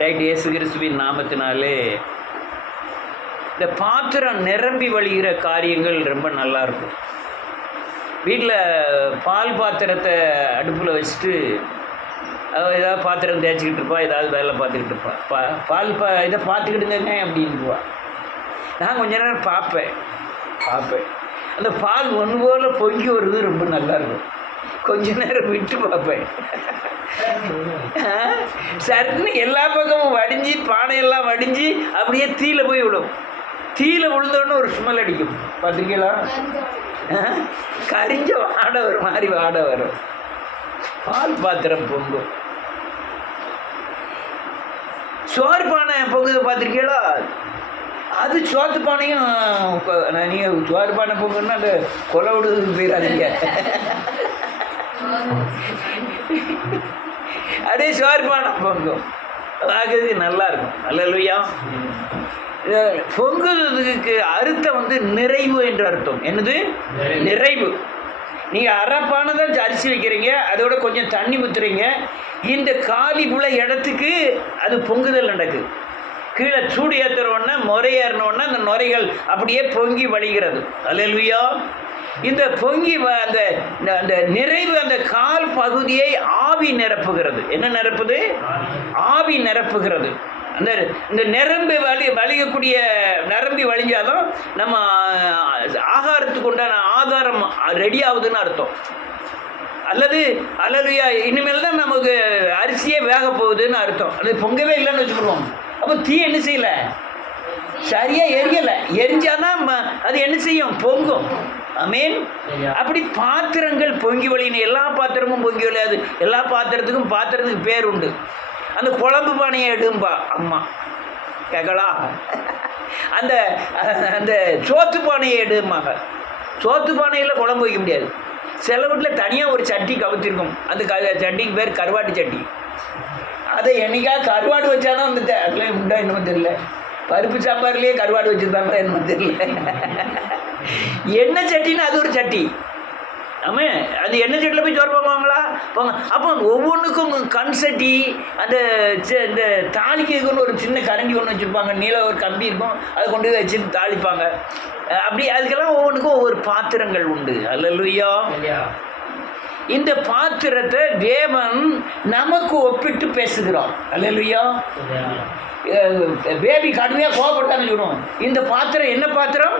Right. இயேசு கிறிஸ்துவின் நாமத்தினாலே இந்த பாத்திரம் நிரம்பி வழிகிற காரியங்கள் ரொம்ப நல்லாயிருக்கும். வீட்டில் பால் பாத்திரத்தை அடுப்பில் வச்சுட்டு ஏதாவது பாத்திரம் தேய்ச்சிக்கிட்டு இருப்பா, ஏதாவது வேலை பார்த்துக்கிட்டு இருப்பா. பால் இதை பார்த்துக்கிட்டுங்க அப்படின்னுவா. நான் கொஞ்ச நேரம் பார்ப்பேன். அந்த பால் ஒன்று போல் பொங்கி வருது, ரொம்ப நல்லாயிருக்கும். கொஞ்ச நேரம் விட்டு பார்ப்பேன். சட்டுன்னு எல்லா பக்கமும் வடிஞ்சு பானையெல்லாம் வடிஞ்சு அப்படியே தீயில போய் விடும். தீயில விழுந்தோடனே ஒரு ஸ்மெல் அடிக்கும், பார்த்துருக்கீங்களா? கரிஞ்ச வாடை ஒரு மாதிரி வாடை வரும். பால் பாத்திரம் பொங்கும். சோறு பானை பொங்குது, பார்த்துருக்கீங்களா? அது சோத்து பானையும். நீங்கள் சோறு பானை பொங்குன்னா அந்த கொலை விடுறதுக்கு போயிடாதீங்க. அப்படியே சோறு பானை பொங்கும், பார்க்கறதுக்கு நல்லா இருக்கும். அல்லேலூயா. பொங்குறதுக்கு அர்த்தம் வந்து நிறைவு என்று அர்த்தம். என்னது? நிறைவு. நீங்கள் அரைப்பானை தான் அரிசி வைக்கிறீங்க, அதோட கொஞ்சம் தண்ணி ஊற்றுறீங்க. இந்த காலி உள்ள இடத்துக்கு அது பொங்குதல் நடக்குது. கீழே சூடு ஏற்றுறோன்னா நுரை ஏறினோன்னா அந்த நுரைகள் அப்படியே பொங்கி வழிகிறது. அல்லேலூயா. இந்த பொங்கி அந்த அந்த நிறைவு அந்த கால் பகுதியை ஆவி நிரப்புகிறது. என்ன நிரப்புது? ஆவி நிரப்புகிறது. அந்த இந்த நிரம்பி வலிக்கக்கூடிய நிரம்பி வழிஞ்சாலும் நம்ம ஆகாரத்துக்கு உண்டான ஆதாரம் ரெடி ஆகுதுன்னு அர்த்தம். அல்லது இனிமேல் தான் நமக்கு அரிசியே வேக போகுதுன்னு அர்த்தம். அது பொங்கவே இல்லைன்னு வச்சுக்கிடுவோம். அப்போ தீ என்ன செய்யலை, சரியாக எரியலை. எரிஞ்சாதான் அது என்ன செய்யும்? பொங்கும். ஆமென். அப்படி பாத்திரங்கள் பொங்கி வழியின. எல்லா பாத்திரமும் பொங்கி வழியாது. எல்லா பாத்திரத்துக்கு பேர் உண்டு. அந்த குழம்பு பானையை எடும்பா அம்மா, கேட்கலாம். அந்த அந்த சோத்து பானையை எடுமாங்க. சோத்து பானையில் குழம்பு வைக்க முடியாது. சில வீட்டில் தனியாக ஒரு சட்டி கவுத்திருக்கும். அந்த சட்டிக்கு பேர் கருவாட்டு சட்டி. அதை என்னைக்கா கருவாடு வச்சாதான் அந்த அதில் உண்டா என்னமோ தெரியல. பருப்பு சாம்பார்லேயே கருவாடு வச்சுருந்தாங்களா என்னமோ தெரியல. எண்ணெய் சட்டின்னு அது ஒரு சட்டி. ஆமாம், அது எண்ணெய் சட்டியில் போய் சோறு போவாங்களா? போங்க. அப்போ ஒவ்வொன்றுக்கும் கண் சட்டி, அந்த இந்த தாளிக்கிறதுக்குன்னு ஒரு சின்ன கரண்டி ஒன்று வச்சுருப்பாங்க. நீல ஒரு கம்பி இருக்கும், அதை கொண்டு போய் வச்சுட்டு தாளிப்பாங்க. அப்படி அதுக்கெல்லாம் ஒவ்வொன்றுக்கும் ஒவ்வொரு பாத்திரங்கள் உண்டு. அல்லேலூயா. இந்த பாத்திரத்தை தேவன் நமக்கு ஒப்பிட்டு பேசுகிறோம். அல்லேலூயா. பேபி கடுமையாக கோவப்பட்டான்னு சொல்லுவோம். இந்த பாத்திரம் என்ன பாத்திரம்?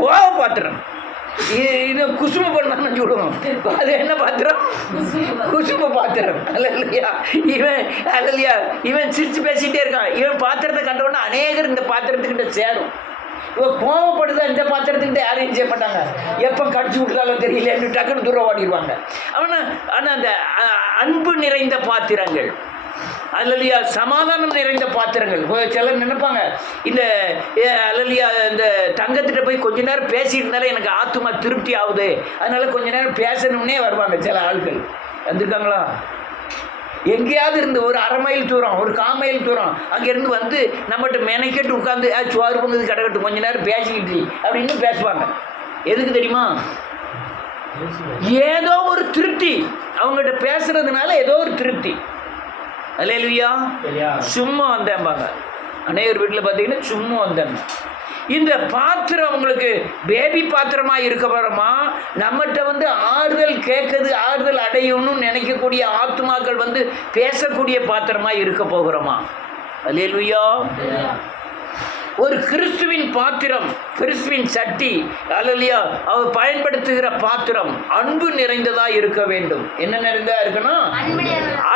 கோவ பாத்திரம். இது குசும பண்ணான்னு சொல்லுவோம். அது என்ன பாத்திரம்? குசும பாத்திரம். அல்லேலூயா. இவன் சிரிச்சு பேசிகிட்டே இருக்கான். இவன் பாத்திரத்தை கண்டவுடனே அநேகர் இந்த பாத்திரத்துக்கிட்ட சேரும். இவன் கோவப்படுதா இந்த பாத்திரத்துக்கிட்ட யாரையும் செய்ய மாட்டாங்க. எப்போ கடிச்சு விட்டுறாலும் தெரியல, டக்குன்னு தூரம் ஓடிடுவாங்க. ஆனால் அந்த அன்பு நிறைந்த பாத்திரங்கள், அல்லையா, சமாதானம் நிறைந்த பாத்திரங்கள். சிலர் நினைப்பாங்க இந்த அல்லையா இந்த தங்கத்திட்ட போய் கொஞ்ச நேரம் பேசியிருந்தாலே எனக்கு ஆத்துமா திருப்தி ஆகுது, அதனால கொஞ்ச நேரம் பேசணும்னே வருவாங்க. சில ஆட்கள் வந்திருக்காங்களா? எங்கேயாவது இருந்து ஒரு 1/2 மைல் தூரம், ஒரு 1/4 மைல் தூரம் அங்கேருந்து வந்து நம்மகிட்ட மெனக்கெட்டு உட்காந்து சோறு பொங்குது கிடக்கட்டும் கொஞ்ச நேரம் பேசிக்கிட்டு அப்படின்னு பேசுவாங்க. எதுக்கு தெரியுமா? ஏதோ ஒரு திருப்தி. அவங்ககிட்ட பேசுறதுனால ஏதோ ஒரு திருப்தி. அல்லேலூயா. சும்மா வந்தேன்பாங்க. அநேகர் வீட்டில் பார்த்தீங்கன்னா சும்மா வந்தேன். இந்த பாத்திரம் உங்களுக்கு பேபி பாத்திரமாக இருக்க போகிறோமா? நம்மகிட்ட வந்து ஆறுதல் கேட்குது, ஆறுதல் அடையணும்னு நினைக்கக்கூடிய ஆத்துமாக்கள் வந்து பேசக்கூடிய பாத்திரமாக இருக்க போகிறோமா? அல்லேலூயா. ஒரு கிறிஸ்துவின் பாத்திரம், கிறிஸ்துவின் சட்டி, அல்லேலூயா, அவர் பயன்படுத்துகிற பாத்திரம் அன்பு நிறைந்ததாக இருக்க வேண்டும். என்ன நிறைந்ததாக இருக்கணும்?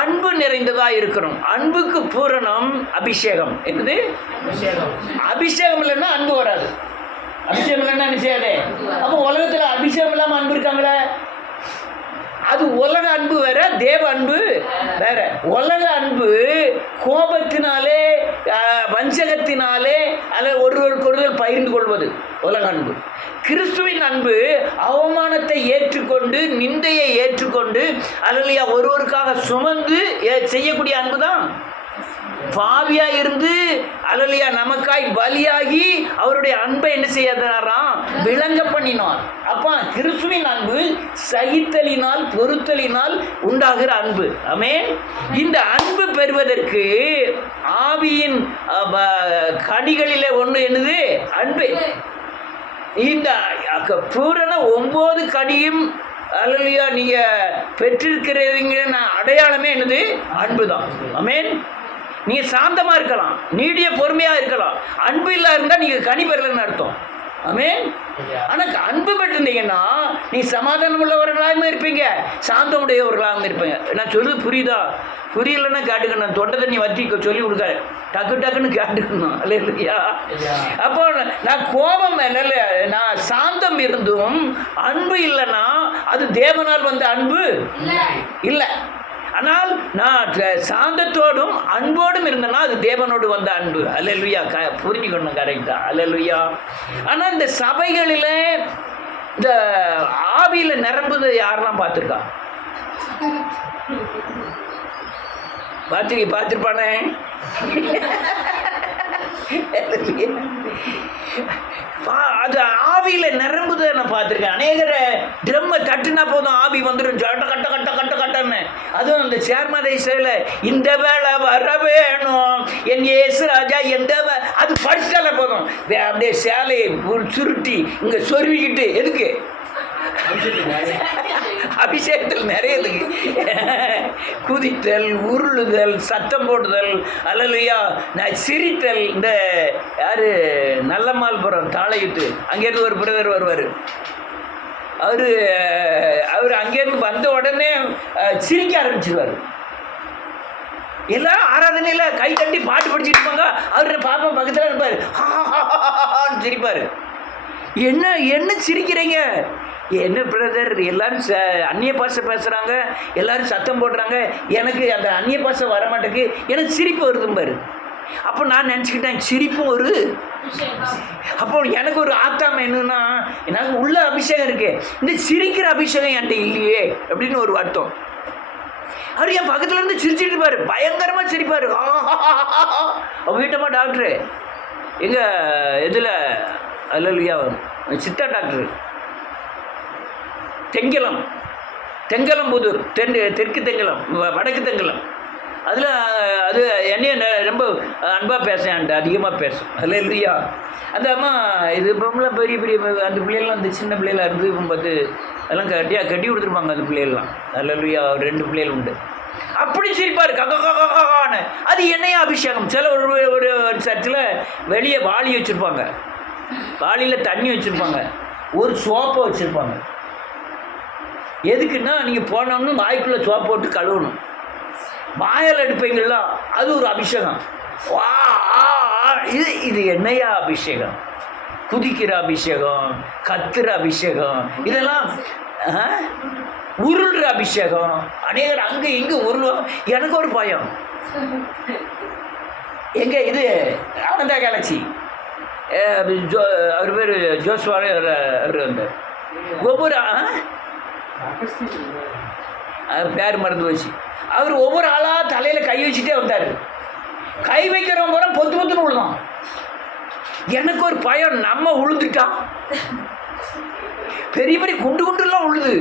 அன்பு நிறைந்ததாக இருக்கணும். அன்புக்கு பூரணம் அபிஷேகம். என்னது? அபிஷேகம் இல்லைன்னா அன்பு வராது. அபிஷேகம் இல்லைன்னா என்ன செய்யாது? அப்போ உலகத்தில் அபிஷேகம் இல்லாமல் அன்பு இருக்காங்களே, அது உலக அன்பு வேற, தேவ அன்பு வேற. உலக அன்பு கோபத்தினாலே, வஞ்சகத்தினாலே அல்லது ஒருவருக்கொருவர் பகிர்ந்து கொள்வது உலக அன்பு. கிறிஸ்துவின் அன்பு அவமானத்தை ஏற்றுக்கொண்டு, நிந்தையை ஏற்றுக்கொண்டு, அல்லையா, ஒருவருக்காக சுமந்து செய்யக்கூடிய அன்பு தான் பாவியா இருந்து அல்லேலூயா நமக்காய் பலியாகி அவருடைய அன்பை என்ன செய்யறாராம்? விளங்க பண்ணினார். அப்ப கிறிஸ்துவின் அன்பு சகித்தலினால் பொறுத்தலினால் உண்டாகிற அன்பு. ஆமென். இந்த அன்பு பெறுவதற்கு ஆவியின் கனிகளிலே ஒன்று என்னது? அன்பு. இந்த பூரண 9 கனியும் அல்லேலூயா நீங்க பெற்றிருக்கிறீங்க அடையாளமே என்னது? அன்பு தான். ஆமென். நீங்க சாந்தமா இருக்கலாம், நீடிய பொறுமையா இருக்கலாம், அன்பு இல்லா இருந்தா நீங்க கனி பெறலன்னு அர்த்தம். ஆமென். ஆனா அன்பு பெற்றிருந்தீங்கன்னா நீ சமாதானம் உள்ளவர்களாகவும் இருப்பீங்க, சாந்தமுடையவர்களாகவும் இருப்பீங்க. நான் சொல்றது புரியுதா? புரியலன்னா கேட்டுக்கணும். தொண்டை தண்ணி வத்தி சொல்லி கொடுக்க டக்கு டக்குன்னு கேட்டுக்கணும். இல்லையா? அப்போ நான் கோபம் நான் சாந்தம் இருந்தும் அன்பு இல்லைன்னா அது தேவனால் வந்த அன்பு இல்லை. ஆனால் நான் சாந்தத்தோடும் அன்போடும் இருந்தேன்னா அது தேவனோடு வந்த அன்பு. அல்லேலூயா. புரிஞ்சுக்கணும். கரெக்டா? அல்லேலூயா. ஆனால் இந்த சபைகளில் இந்த ஆவியில் நிரம்புது யாரெல்லாம் பார்த்துருக்கா? பார்த்துருப்பானே. அது ஆவியில நிரம்புதை நான் பார்த்துருக்கேன். அநேகர ட்ரம்மை தட்டுனா போதும் ஆவி வந்துடும், கட்ட கட்ட கட்ட கட்ட கட்டன்னு. அதுவும் அந்த சேர்மதை சேல இந்த வேலை வர வேணும் என் இயேசு ராஜா எந்த அது படிச்சாலே போதும் அப்படியே சேலையை சுருட்டி இங்கே சொருவிக்கிட்டு. எதுக்கு? அபிஷேகத்தில் நிறைய இருக்கு. குதித்தல், உருளுதல், சத்தம் போடுதல், அல்லேலூயா, நான் சிரித்தல். இந்த யாரு நல்லமால்புரம் தாளையிட்டு அங்கேருந்து ஒரு பிரதர் வருவார். அவர் அங்கேருந்து வந்த உடனே சிரிக்க ஆரம்பிச்சிருவார். எல்லாம் ஆராதனையில் கை தட்டி பாட்டு படிச்சுட்டு இருப்பாங்க. அவர் பாப்பா பக்கத்தில் இருப்பார், சிரிப்பார். என்ன சிரிக்கிறீங்க? என்ன பிரதர் எல்லாரும் அந்நிய பாஷை பேசுகிறாங்க, எல்லாரும் சத்தம் போடுறாங்க, எனக்கு அந்த அந்நிய பாஷை வர மாட்டேங்குது, எனக்கு சிரிப்பு வருதும்பாரு. அப்போ நான் நினச்சிக்கிட்டேன் சிரிப்பும் ஒரு அப்போ எனக்கு ஒரு ஆத்தாம என்னன்னா எனக்கு உள்ள அபிஷேகம் இருக்கு, இந்த சிரிக்கிற அபிஷேகம் என்கிட்ட இல்லையே அப்படின்னு ஒரு வருத்தம். அவர் என் பக்கத்துல இருந்து சிரிச்சுட்டு இருப்பாரு, பயங்கரமா சிரிப்பாரு. வீட்டம்மா டாக்டரு எங்க இதுல அல்லேலூயா சித்தா டாக்டரு தெங்கலம்புதூர், தெற்கு தெங்கலம், வடக்கு தெங்கலம். அதில் அது என்னைய ரொம்ப அன்பாக பேசேன்ட்டு அதிகமாக பேசும். அதில் இல்லையா அந்த அம்மா இது இப்போலாம் பெரிய பெரிய அந்த பிள்ளைகள்லாம் அந்த சின்ன பிள்ளைகளாக இருந்து இப்போ பார்த்து அதெல்லாம் கட்டி கொடுத்துருப்பாங்க அந்த பிள்ளைகள்லாம். அதில் இல்லையா 2 பிள்ளைகள் உண்டு. அப்படி சிரிப்பார் கக்கான்னு. அது என்னையா அபிஷேகம். சில ஒரு சர்ச்சில் வெளியே வாளி வச்சுருப்பாங்க, வாளியில் தண்ணி வச்சுருப்பாங்க, ஒரு சோப்பை வச்சுருப்பாங்க. எதுக்குன்னா நீங்கள் போனோன்னு வாய்க்குள்ளே சோப்பு போட்டு கழுவணும். வாயில் எடுப்பீங்களா, அது ஒரு அபிஷேகம். வா இது என்னையா அபிஷேகம்? குதிக்கிற அபிஷேகம், கத்துற அபிஷேகம், இதெல்லாம் உருள்ற அபிஷேகம். அநேகர் அங்கே இங்கே உருளும். எனக்கு ஒரு பயம். எங்கே இது ஆனந்தா கேலக்சி அவர் பேர் ஜோஸ்வாலே அந்த ஒவ்வொரு பேர் மறந்து போச்சு. அவர் ஒவ்வொரு ஆளாக தலையில் கை வச்சுட்டே வந்தார். கை வைக்கிறவங்க பூரா பொத்து பொத்துன்னு விழுதான். எனக்கு ஒரு பயம், நம்ம உழுந்துட்டான். பெரிய பெரிய குண்டுலாம் உழுது,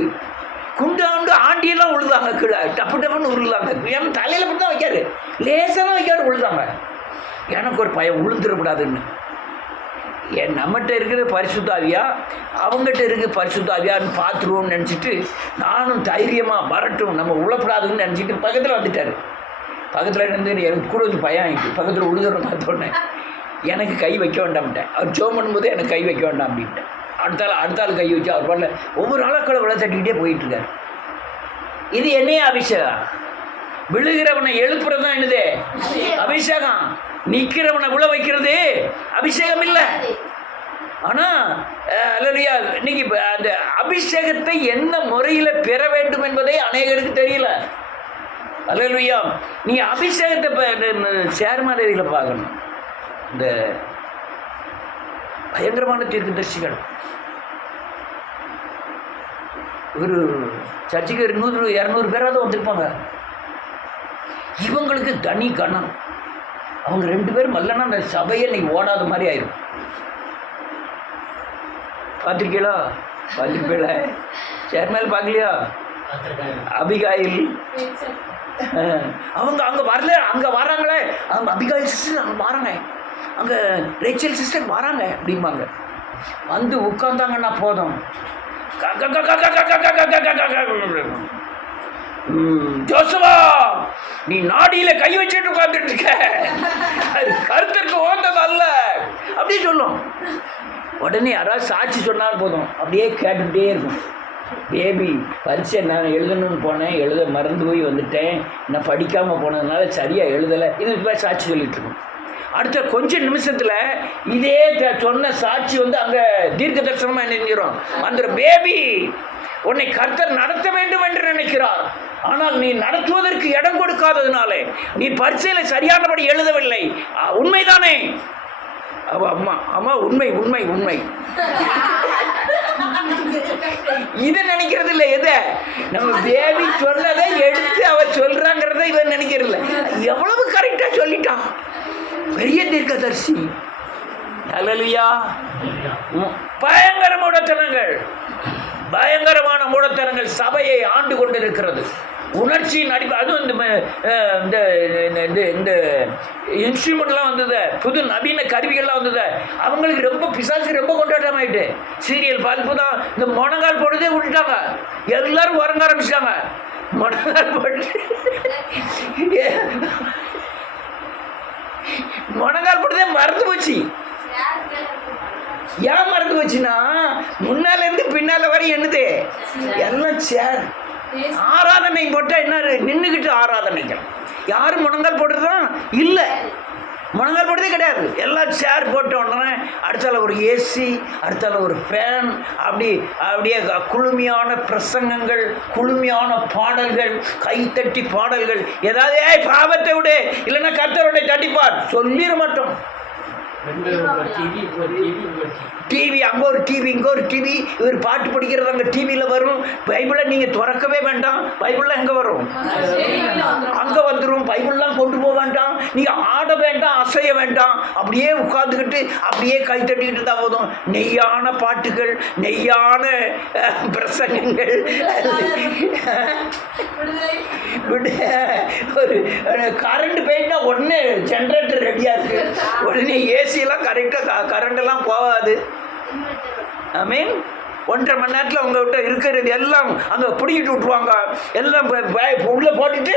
குண்டு ஆண்டியெல்லாம் உழுதாங்க, கீழே டப்பு டப்புன்னு உருளாங்க. என் தலையில் மட்டும் தான் வைக்காரு, லேசாக தான் வைக்காரு, உழுதாங்க. எனக்கு ஒரு பயம், உழுந்துடக்கூடாதுன்னு. நம்மகிட்ட இருக்கிற பரிசுத்தாவியா அவங்ககிட்ட இருக்கிற பரிசுத்தாவியான்னு பார்த்துருவோம்னு நினச்சிட்டு நானும் தைரியமாக வரட்டும் நம்ம உழப்படாதுன்னு நினச்சிட்டு பக்கத்தில் வந்துட்டார். பக்கத்தில் இருந்து எனக்கு கூட கொஞ்சம் பயம் ஆகிட்டு பக்கத்தில் உழுதுறோம் பார்த்தோன்னே எனக்கு கை வைக்க வேண்டாம்ட்டேன். அவர் ஜோம் பண்ணும்போது எனக்கு கை வைக்க வேண்டாம் அப்படின்ட்டேன். அடுத்த ஆள் கை வச்சு அவர் பண்ணல ஒவ்வொரு ஆளாக்களை விளை தட்டிக்கிட்டே போயிட்டுருக்காரு. இது என்னையே அபிஷேகம். விழுகிறவனை எழுப்புறது தான் என்னது அபிஷேகம். நிற்கிறவனை விழ வைக்கிறது அபிஷேகம் இல்லை. ஆனால் அல்லேலூயா இன்னைக்கு அந்த அபிஷேகத்தை என்ன முறையில் பெற வேண்டும் என்பதை அநேகருக்கு தெரியல. அல்லேலூயா நீங்கள் அபிஷேகத்தை சேர்மாதேவியில் பார்க்கணும். இந்த பயங்கரமான தீர்க்கதரிசிகள் ஒரு சர்ச்சுக்கு 100-200 பேராக வந்திருப்பாங்க. இவங்களுக்கு தனி கணம். அவங்க 2 பேரும் இல்லைன்னா அந்த சபையை நீ ஓடாத மாதிரி ஆயிரும். பார்த்துருக்கீங்களா? பார்த்துருப்பீல சேர்மேல் பார்க்கலையா? அபிகாயில் அவங்க அங்கே வரல, அங்கே வராங்களே, அவங்க அபிகாயில் சிஸ்டர் அங்கே வராங்க, அங்கே ரேச்சல் சிஸ்டர் வராங்க அப்படிம்பாங்க. வந்து உட்காந்தாங்கன்னா போதும், ஜோசுவா நீ நாடியில கை வச்சுட்டு உட்கார்ந்துட்டு இருக்க, அது கருத்திற்கு ஓந்ததல்ல அப்படி சொல்லும். உடனே யாராவது சாட்சி சொன்னாலும் போதும், அப்படியே கேட்டுக்கிட்டே இருக்கும். பேபி பரீட்சை நான் எழுதணும்னு போனேன், எழுத மறந்து போய் வந்துட்டேன், நான் படிக்காமல் போனதுனால சரியாக எழுதலை, இது இப்போ சாட்சி சொல்லிட்டு இருக்கும். அடுத்த கொஞ்ச நிமிஷத்தில் இதே சொன்ன சாட்சி வந்து அங்கே தீர்க்க தரிசனமாக நினைஞ்சிடும். அந்த பேபி உன்னை கர்த்தர் நடத்த வேண்டும் என்று நினைக்கிறார், ஆனால் நீ நடத்துவதற்கு இடம் கொடுக்காததுனாலே நீ பரீட்சையில் சரியானபடி எழுதவில்லை. உண்மைதானே? அவ அம்மா அம்மா உண்மை உண்மை உண்மை இதை நினைக்கிறது இல்லை. எதை நம்ம பேபி சொன்னதை எடுத்து அவ சொல்றாங்கிறத இவன் நினைக்கிறது இல்லை. எவ்வளவு கரெக்டா சொல்லிட்டான், பெரிய தீர்க்கதரிசி. அல்லேலூயா. பயங்கர மூடத்தனங்கள், பயங்கரமான மூடத்தனங்கள் சபையை ஆண்டு கொண்டிருக்கிறது. உணர்ச்சியின் அடிப்படை. அதுவும் இந்த இன்ஸ்ட்ருமெண்ட்லாம் வந்தது, புது நவீன கருவிகள்லாம் வந்தது, அவங்களுக்கு ரொம்ப பிசாசு ரொம்ப கொண்டாட்டம் ஆகிட்டு. சீரியல் பார்ப்பு தான் இந்த முழங்கால் போடுறதே விட்டுட்டாங்க, எல்லாரும் உறங்க ஆரம்பிச்சிட்டாங்க. முழங்கால் போட்டு முழங்கால் போடுறதே மறந்து போச்சு. ஏன் மறந்து போச்சுன்னா முன்னால இருந்து பின்னால வரை என்னது எல்லாம் சேர். ஆராதனை போட்டால் என்ன, நின்றுக்கிட்டு ஆராதனைகள். யாரும் முழங்கால் போட்டுதான் இல்லை, முழங்கால் போட்டதே கிடையாது. எல்லாம் சேர் போட்ட உடனே அடுத்தால ஒரு ஏசி, அடுத்தால ஒரு ஃபேன், அப்படியே குளுமையான பிரசங்கங்கள், குளுமையான பாடல்கள், கைத்தட்டி பாடல்கள். ஏதாவது பாவத்தை விடு, இல்லைன்னா கர்த்தருடைய தட்டிப்பார் சொல்லிட மாட்டோம். டிவி அங்கே ஒரு டிவி, இங்கே ஒரு டிவி. இவர் பாட்டு படிக்கிறது அங்கே டிவியில் வரும். பைபிளை நீங்கள் திறக்கவே வேண்டாம், பைபிள்லாம் எங்கே வரும்? அங்கே வந்துடும். பைபிள்லாம் கொண்டு போக வேண்டாம், நீங்கள் ஆட வேண்டாம், அசைய வேண்டாம், அப்படியே உட்காந்துக்கிட்டு அப்படியே கை தட்டிக்கிட்டு தான் போதும். நெய்யான பாட்டுகள், நெய்யான பிரசங்கங்கள். ஒரு கரண்ட் போயிட்டா உடனே ஜென்ரேட்டர் ரெடியாக இருக்குது, உடனே ஏசியெல்லாம் கரெக்டாக கரண்டெல்லாம் போகாது. ஐ மீன் 1.5 மணி நேரத்தில் உங்கள்கிட்ட இருக்கிறது எல்லாம் அங்கே பிடிக்கிட்டு விட்ருவாங்க. எல்லாம் உள்ளே போட்டுட்டு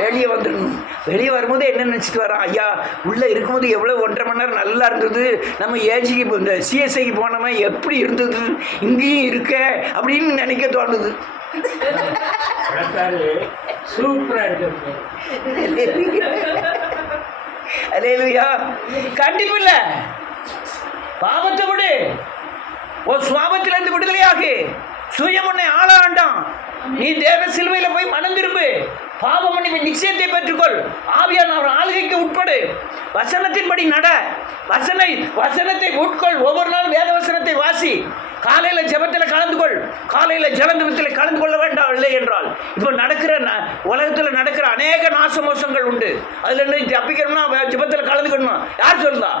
வெளியே வந்துடணும். வெளியே வரும்போது என்ன நினச்சிட்டு வரான், ஐயா உள்ளே இருக்கும்போது எவ்வளோ 1.5 மணி நேரம் நல்லா இருந்தது, நம்ம ஏஜிக்கு இந்த சிஎஸ்ஐக்கு போனோமே எப்படி இருந்தது, இங்கேயும் இருக்க அப்படின்னு நினைக்க தோணுது. சூப்பராக இருக்கு. அல்லேலூயா. கண்டிப்பில்லை, பாவத்தை விடு, ஒரு சுவாபத்திலிருந்து விடுதலையாகு. சுயம் உன்னை ஆள வேண்டாம். நீ தேவ சிலுவையில் போய் மனம் திரும்பு, பாவ மன்னிப்பு நிச்சயத்தை பெற்றுக்கொள், ஆவியானவர் ஆளுகைக்கு உட்படு, வசனத்தின்படி நட, வசனத்தை உட்கொள். ஒவ்வொரு நாளும் வேத வசனத்தை வாசி. காலையில் ஜெபத்தில் கலந்து கொள், காலையில் ஜலந்தத்தில் கலந்து கொள்ள வேண்டாம். இல்லை என்றால் இப்போ நடக்கிற உலகத்தில் நடக்கிற அநேக நாசமோசங்கள் உண்டு. அதில் என்ன தப்பிக்கணும்னா ஜெபத்தில் கலந்துக்கணும். யார் சொல்லுதா?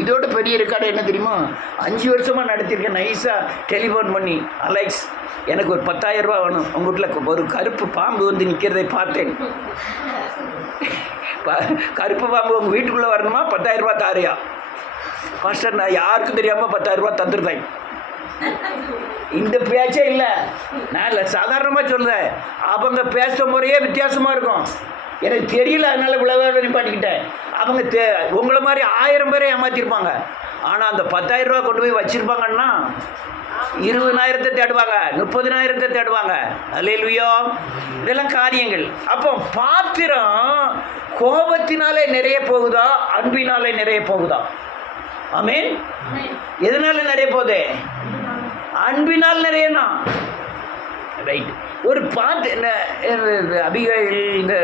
இதோட பெரிய ரெக்கார்டு என்ன தெரியுமா? 5 வருஷமாக நடத்தியிருக்கேன். நைஸாக டெலிஃபோன் பண்ணி, அலெக்ஸ் எனக்கு ஒரு 10,000 ரூபா வேணும், உங்கள் வீட்டில் ஒரு கருப்பு பாம்பு வந்து நிற்கிறதை பார்த்தேன். கருப்பு பாம்பு உங்கள் வீட்டுக்குள்ளே வரணுமா, 10,000 ரூபா தாரியா? பாஸ்டர் நான் யாருக்கும் தெரியாமல் 10,000 ரூபா தந்துருந்தேன். இந்த பேச்சே இல்லை, நான் இல்லை சாதாரணமாக சொல்கிறேன். அவங்க பேசுகிற முறையே வித்தியாசமாக இருக்கும். எனக்கு தெரியல, அதனால் விளையாட நிப்பாட்டிக்கிட்டேன். அவங்க உங்களை மாதிரி 1000 பேரை ஏமாற்றிருப்பாங்க. ஆனால் அந்த 10,000 ரூபா கொண்டு போய் வச்சுருப்பாங்கன்னா 20,000 தேடுவாங்க, 30,000 தேடுவாங்க. அல்லேலூயா. இதெல்லாம் காரியங்கள். அப்போ பாத்திரம் கோபத்தினாலே நிறைய போகுதா, அன்பினாலே நிறைய போகுதா? ஆமென். எதனால நிறைய போகுது? அன்பினால் நிறையனா. ரைட். ஒரு பாட்டு அபிகாயில், இந்த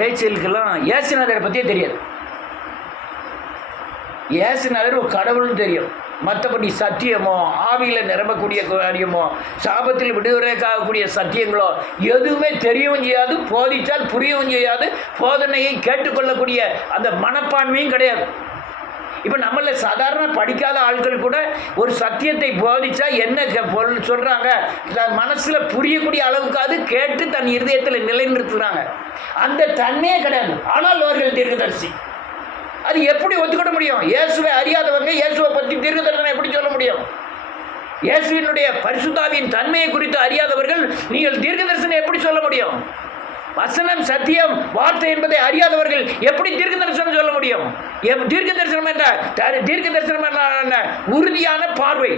ரேச்சலுக்கெல்லாம் ஏசுநாதரை பற்றியே தெரியாது. ஏசுநாதர் ஒரு கடவுள்னு தெரியும். மற்றபடி சத்தியமோ, ஆவியில் நிரம்பக்கூடிய காரியமோ, சாபத்தில் விடுதலைக்காகக்கூடிய சத்தியங்களோ எதுவுமே தெரியவும் செய்யாது, போதித்தால் புரியவும் செய்யாது, போதனையை கேட்டுக்கொள்ளக்கூடிய அந்த மனப்பான்மையும் கிடையாது. இப்போ நம்மள சாதாரண படிக்காத ஆட்கள் கூட ஒரு சத்தியத்தை போதிச்சா என்ன பொருள் சொல்கிறாங்க, மனசில் புரியக்கூடிய அளவுக்காவது கேட்டு தன் இருதயத்தில் நிலைநிறுத்துகிறாங்க. அந்த தன்மையே கிடையாது. ஆனால் அவர்கள் தீர்க்கதரிசி. அது எப்படி ஒத்துக்கிட முடியும்? இயேசுவை அறியாதவங்க இயேசுவை பற்றி தீர்க்கதரிசனம் எப்படி சொல்ல முடியும்? இயேசுவினுடைய பரிசுத்தாவின் தன்மையை குறித்து அறியாதவர்கள் நீங்கள் தீர்க்கதரிசனம் எப்படி சொல்ல முடியும்? வசனம் சத்தியம் வார்த்தை என்பதை அறியாதவர்கள் எப்படி தீர்க்க தரிசனம் சொல்ல முடியும்? தீர்க்க தரிசனம் என்ன? உறுதியான பார்வை.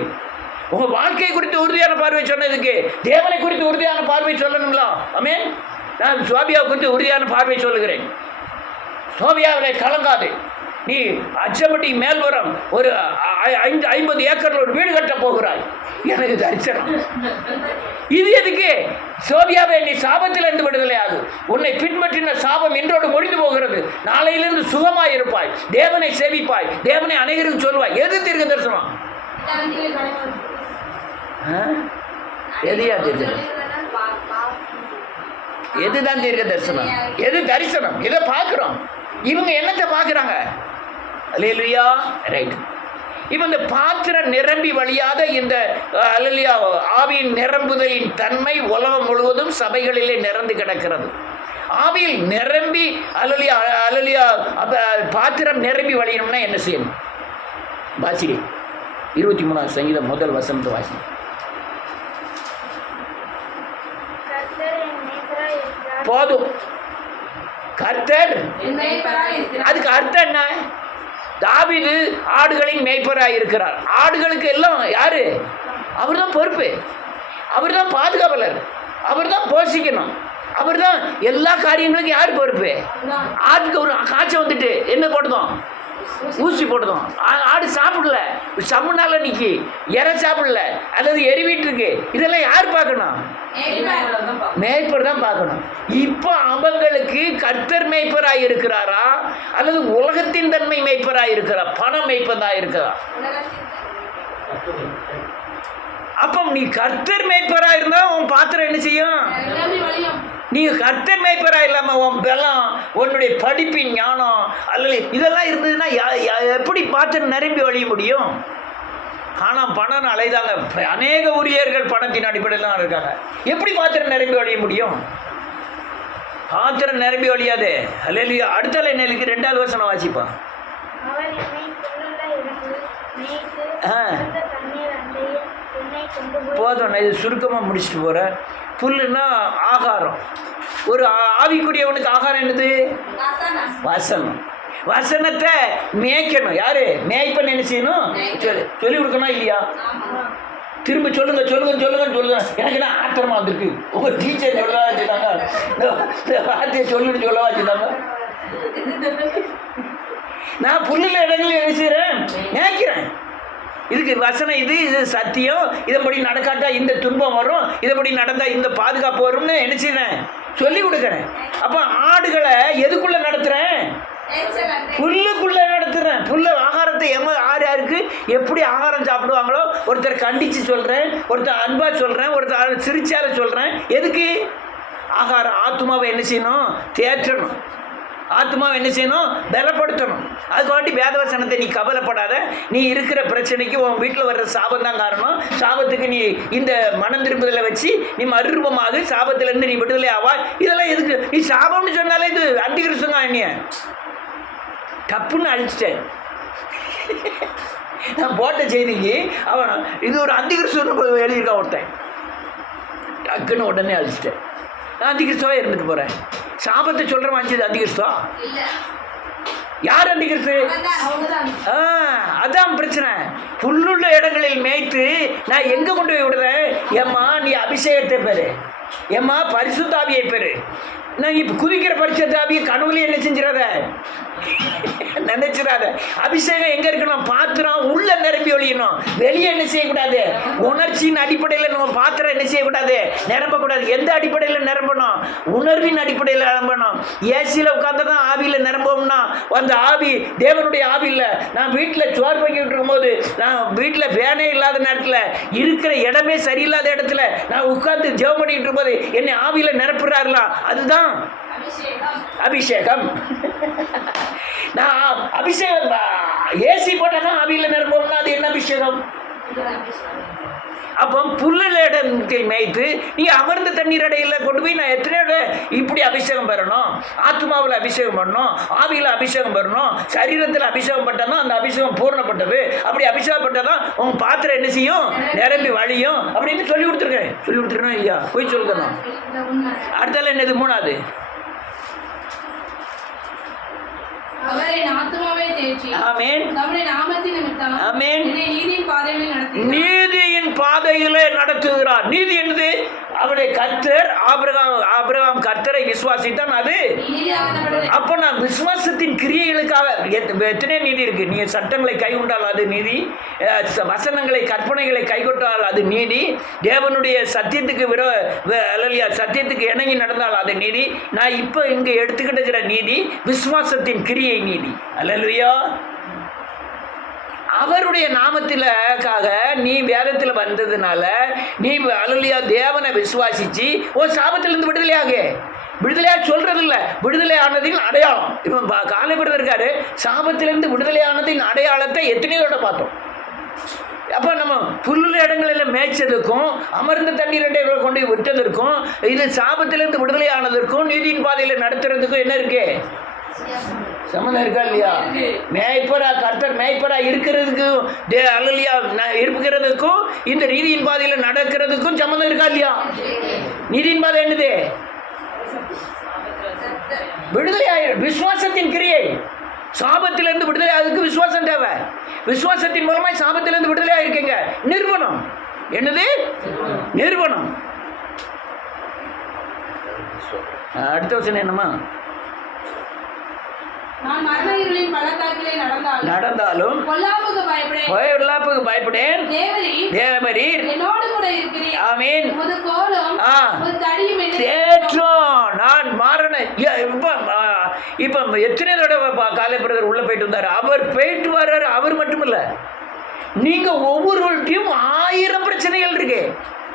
உங்க வாழ்க்கை குறித்து உறுதியான பார்வை சொன்னதுக்கு தேவனை குறித்து உறுதியான பார்வை சொல்லணுங்களா? ஆமென். நான் சோபியா குறித்து உறுதியான பார்வை சொல்லுகிறேன். சோபியாவிலே கலங்காது. நீ அச்சப்பட்டி மேல்வரம் ஒரு 50 ஏக்கர்ல ஒரு வீடு கட்ட போகிறாய். எனக்கு தரிசனம். இது எதுக்கு? சோபியாவை நீ சாபத்தில் இருந்து விடுதலை ஆகு. உன்னை பின்பற்றின சாபம் இன்றோடு முடிந்து போகிறது. நாளையிலிருந்து சுகமாய் இருப்பாய், தேவனை சேவிப்பாய், தேவனை அநேகருக்கு சொல்வாய். எது தீர்க்க தரிசனம்? எதுயா தீர்க்க? எதுதான் தீர்க்க தரிசனம்? எது தரிசனம்? இதை பார்க்கிறோம். இவங்க என்னத்தை பார்க்குறாங்க? அல்லேலூயா. ரைட். இப்போ இந்த பாத்திரம் நிரம்பி வழியாத இந்த அல்லேலூயா ஆவியின் நிரம்புதலின் தன்மை உலகம் முழுவதும் சபைகளிலே நிரம்பி கிடக்கிறது. ஆவியில் நிரம்பி அல்லேலூயா பாத்திரம் நிரம்பி வழியணும்னா என்ன செய்யணும்? வாசிங்க 23ஆம் சங்கீதம் முதல் வசனத்தை வாசிங்க. போதும். கர்த்தர், அதுக்கு அர்த்தம் என்ன? தாவீது ஆடுகளின் மேய்ப்பராக இருக்கிறார். ஆடுகளுக்கு எல்லாம் யாரு? அவர் தான் பொறுப்பு, அவர் தான் பாதுகாவலர், அவர் தான் போஷிக்கணும், அவர் தான் எல்லா காரியங்களுக்கும் யார் பொறுப்பு? ஆட்டுக்கு ஒரு காய்ச்சல் வந்துட்டு என்ன போடுதோம்? ஊசி போடுதோம். ஆடு சாப்பிடல, சம்முனால நிற்கி இறை சாப்பிடல அல்லது எரிவிட்டு இதெல்லாம் யார் பார்க்கணும்? மேய்ப்பர் தான் பார்க்கணும். இப்போ அவங்களுக்கு கர்த்தர் மேய்ப்பராக இருக்கிறாரா அல்லது உலகத்தின் தன்மை மேய்ப்பராக இருக்கிறா? பணம் மேய்ப்பதா இருக்கிறா? அப்போ நீ கர்த்தர் மேய்ப்பராக இருந்தா உன் பாத்திரம் என்ன செய்யும்? நீ கர்த்தர் மேய்ப்பராக இல்லாமல் உன் பலம், உன்னுடைய படிப்பின் ஞானம் அல்லது இதெல்லாம் இருந்ததுன்னா எப்படி பாத்திரம் நிரம்பி வழிய முடியும்? ஆனால் பணம் அலைதாங்க. அநேக ஊழியர்கள் பணத்தின் அடிப்படையில் தான் இருக்காங்க. எப்படி பாத்திரம் நிரம்பி வழிய முடியும்? பாத்திரம் நிரம்பி வழியாது. அல்லேலூயா. அடுத்த லைனுக்கு 2வது வசனம் வாசிப்பான். போதும், நான் இது சுருக்கமாக முடிச்சுட்டு போகிறேன். புல்லுன்னா ஆகாரம். ஒரு ஆவிக்குரியவனுக்கு ஆகாரம் என்னது? வசனம். வசனத்தை மேய்க்கணும். யாரு மேய்ப்பன்னு என்ன செய்யணும்? சொல்லி கொடுக்கணும் இல்லையா? திரும்ப சொல்லுங்க சொல்லுங்க சொல்லுங்கன்னு சொல்லுங்க. எனக்கு என்ன ஆத்திரமா வந்திருக்கு. உங்கள் டீச்சர் சொல்லவா வச்சுட்டாங்க, வார்த்தையை சொல்லுன்னு சொல்லவா வச்சுட்டாங்க. நான் புல்லில் இடங்களில் என்ன செய்கிறேன்? மேய்க்கிறேன். இதுக்கு வசனம் இது சத்தியம், இதன்படி நடக்காட்டா இந்த துன்பம் வரும், இதன்படி நடந்தால் இந்த பாதுகாப்பு வரும்னு என்ன செய்யறேன்? சொல்லி கொடுக்குறேன். அப்போ ஆடுகளை எதுக்குள்ளே நடத்துகிறேன்? புல்லுக்குள்ளே நடத்துகிறேன். புல்ல ஆகாரத்தை யாருக்கு எப்படி ஆகாரம் சாப்பிடுவாங்களோ ஒருத்தர் கண்டித்து சொல்கிறேன், ஒருத்தர் அன்பாக சொல்கிறேன், ஒருத்தர் சிரிச்சால சொல்கிறேன். எதுக்கு? ஆகாரம். ஆத்மாவை என்ன செய்யணும்? தேற்றணும். ஆத்மாவை என்ன செய்யணும்? பலப்படுத்தணும். அதுக்காண்டி வேதவசனத்தை நீ கவலைப்படாத. நீ இருக்கிற பிரச்சனைக்கு உன் வீட்டில் வர்ற சாபம் தான் காரணம். சாபத்துக்கு நீ இந்த மனம் திரும்புதலை வச்சு நீ மறுரூபமாக சாபத்திலேருந்து நீ விடுதலை ஆவா. இதெல்லாம் எதுக்கு? நீ சாபம்னு சொன்னாலே இது அந்திகிறிஸ்துங்க. என்னைய தப்புன்னு அழிச்சிட்டேன். நான் போட்ட செய்திக்கு அவன் இது ஒரு அந்திகிறிஸ்துன்னு எழுதியிருக்கான் ஒருத்தன். டக்குன்னு உடனே அழிச்சிட்டேன். நான் அந்திகிறிஸ்துவாக இருந்துட்டு போகிறேன். சாபத்தை சொல்கிற மாதிரி அந்திகிறிஸ்துவா? யார் அந்திகிறிஸ்து? அதான் பிரச்சனை. புல்லுள்ள இடங்களில் மேய்த்து நான் எங்கே கொண்டு போய் விடுறேன்? ஏம்மா நீ அபிஷேகத்தை பேரு, ஏம்மா பரிசுத்த ஆவியை பெறு. நான் இப்போ குதிக்கிற பரிசுத்த ஆவியை கனவுல என்ன செஞ்சிடாத, நினைச்சிடாத. அபிஷேகம் எங்க இருக்கணும்? பாத்திரம் உள்ள நிரம்பி ஒழியணும், வெளியே என்ன செய்யக்கூடாது? உணர்ச்சியின் அடிப்படையில் நம்ம பாத்திரம் என்ன செய்யக்கூடாது? நிரம்பக்கூடாது. எந்த அடிப்படையில் நிரம்பணும்? உணர்வின் அடிப்படையில் நிரம்பணும். ஏசியில் உட்காந்து தான் ஆவியில் நிரம்பும்னா அந்த ஆவி தேவனுடைய ஆவி இல்லை. நான் வீட்டில் சோறு பண்ணிக்கிட்டு இருக்கும்போது, நான் வீட்டில் ஃபேனே இல்லாத நேரத்தில், இருக்கிற இடமே சரியில்லாத இடத்துல நான் உட்கார்ந்து ஜெபம் பண்ணிக்கிட்டு இருக்கும்போது என்னை ஆவியில் நிரப்புறாருல, அதுதான் அபிஷேகம். நான் அபிஷேகம் ஏசி போட்டால் தான் ஆவியில் நிரம்பும்னா அது என்ன அபிஷேகம்? அப்போ புல்லிடத்தில் மேய்த்து நீங்கள் அமர்ந்த தண்ணீர் அடையில் கொண்டு போய் நான் எத்தனையோட இப்படி அபிஷேகம் பெறணும், ஆத்மாவில் அபிஷேகம் பண்ணணும், ஆவியில் அபிஷேகம் பெறணும், சரீரத்தில் அபிஷேகம் பட்டால் தான் அந்த அபிஷேகம் பூர்ணப்பட்டது. அப்படி அபிஷேகம் பட்டால் தான் உங்கள் பாத்திரம் என்ன செய்யும்? நிரம்பி வழியும் அப்படின்னு சொல்லி கொடுத்துருக்கணும் ஐயா. போய் சொல்லணும். அடுத்தால என்னது? மூணாவது, நீதியின் பாதையிலே நடத்துகிறார். நீதி என்னது? அவருடைய கர்த்தர் ஆபிரகாம் கர்த்தரை விசுவாசித்தான், அது. அப்ப நான் விசுவாசத்தின் கிரியைகளுக்காக எத்தனை நீதி இருக்கு. நீங்க சட்டங்களை கைகொண்டால் அது நீதி, வசனங்களை கற்பனைகளை கைகொண்டால் அது நீதி, தேவனுடைய சத்தியத்துக்கு சத்தியத்துக்கு இணங்கி நடந்தால் அது நீதி. நான் இப்ப இங்க எடுத்துக்கிட்டு நீதி விசுவாசத்தின் கிரியை நீதி. அல்லேலூயா. அவருடைய நாமத்திற்காக நீ வேதத்தில் வந்ததுனால நீ அல்லேலூயா தேவனை விசுவாசிச்சு ஒரு சாபத்திலிருந்து விடுதலையாக சொல்றது இல்லை, விடுதலை ஆனதின் அடையாளம். இப்போ காலைபுரம் இருக்காரு, சாபத்திலிருந்து விடுதலை ஆனதின் அடையாளத்தை எத்தனையோட பார்த்தோம். அப்போ நம்ம புல்லுள்ள இடங்களில் மேய்ச்சதுக்கும் அமர்ந்த தண்ணீர் அடைகளை கொண்டு விட்டதற்கும் இது சாபத்திலிருந்து விடுதலை ஆனதற்கும் நீதியின் பாதையில் நடத்துறதுக்கும் என்ன இருக்கு? சம்மந்தம் இருக்கா இல்லையா? கர்த்தர் மேய்ப்பரா இருக்கிறதுக்கும் அல்லேலூயா இருக்கிறதுக்கும் இந்த நீதியின் பாதையில் நடக்கிறதுக்கும் சம்மந்தம் இருக்கா இல்லையா? நீதியின் பாதை என்னது? விடுதலையாயிரும். விசுவாசத்தின் கிரியை. சாபத்திலிருந்து விடுதலை ஆகுதுக்கு விசுவாசம் தேவை. விசுவாசத்தின் மூலமாய் சாபத்திலிருந்து விடுதலை ஆயிருக்கீங்க. நிறுவனம் என்னது? நிறுவனம். அடுத்த வசனம் என்னமா? நடந்தாலும் பொல்லாப்புக்கு பயப்படேன், தேவரீர் ஆமென் தேற்றும் நான் மாறன. இப்ப எத்தனை தடவை காலை பிரதர் உள்ள போயிட்டு வந்தாரு. அவர் போயிட்டு வர்றாரு. அவர் மட்டும் இல்ல, நீங்க ஒவ்வொருவர்கிட்டையும் 1000 பிரச்சனைகள்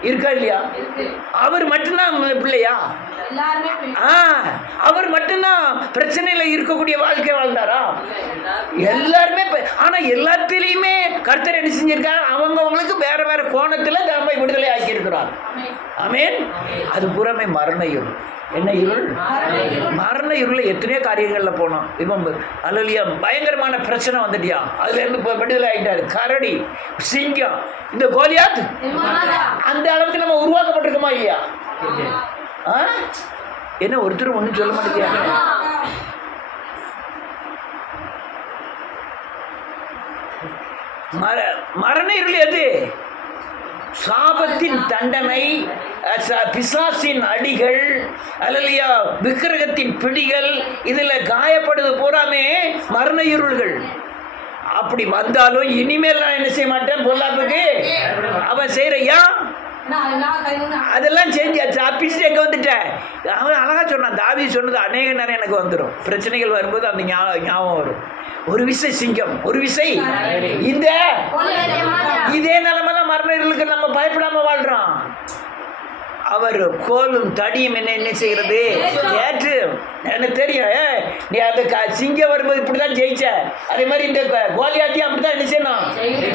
இருக்கா இல்லையா? அவர் மட்டும்தான் பிள்ளையா? அவர் மட்டும்தான் பிரச்சனையில இருக்கக்கூடிய வாழ்க்கை வாழ்ந்தாரா? எல்லாருமே. ஆனா எல்லாத்திலையுமே கர்த்தர் என்ன செஞ்சிருக்காரு? அவங்களுக்கு வேற வேற கோணத்துல தம்மை விடுதலை ஆக்கி இருக்கிறார். ஆமென். அது புறமே மரண இருள். என்ன இருள்? மரண இருள். எத்தனையோ காரியங்கள்ல போனோம். இப்போ அல்லேலூயா பயங்கரமான பிரச்சனை வந்துட்டியா, அதுல இருந்து விடுதலை ஆகிட்டாரு. கரடி, சிங்கம், இந்த கோலியாத், அந்த அளவுக்கு நம்ம உருவாக்கப்பட்டிருக்கோமா இல்லையா? என்ன ஒருத்தர் ஒன்றும் சொல்ல மாட்டேங்கிறாங்க. மரண இருள் எது? சாபத்தின் தண்டனை, பிசாசின் அடிகள், அல்லேலூயா விக்கிரகத்தின் பிடிகள், இதுல காயப்படுது பூராமே மரண இருள்கள். அப்படி வந்தாலும் இனிமேல் நான் என்ன செய்ய மாட்டேன். பொல்லாப்புக்கு அவன் செய்யறையா அதெல்லாம் செஞ்சாச்சு. அப்பிச்சுட்டு எங்கே வந்துட்டேன். அவன் அழகா சொன்னான். தாவீது சொன்னது அநேக நேரம் எனக்கு வந்துடும். பிரச்சனைகள் வரும்போது அந்த ஞாபகம் வரும். ஒரு விசை சிங்கம், ஒரு விசை இந்த இதே நிலைமைதான் மரண இருளுக்கு நம்ம பயப்படாம வாழ்றோம். அவர் கோலும் தடியும் என்ன செய்கிறது? ஏற்று. எனக்கு தெரியும், நீ அந்த சிங்கம் வரும்போது இப்படிதான் ஜெயிச்ச, அதே மாதிரி இந்த கோலியாத்தையும் அப்படிதான் என்ன செய்யணும்?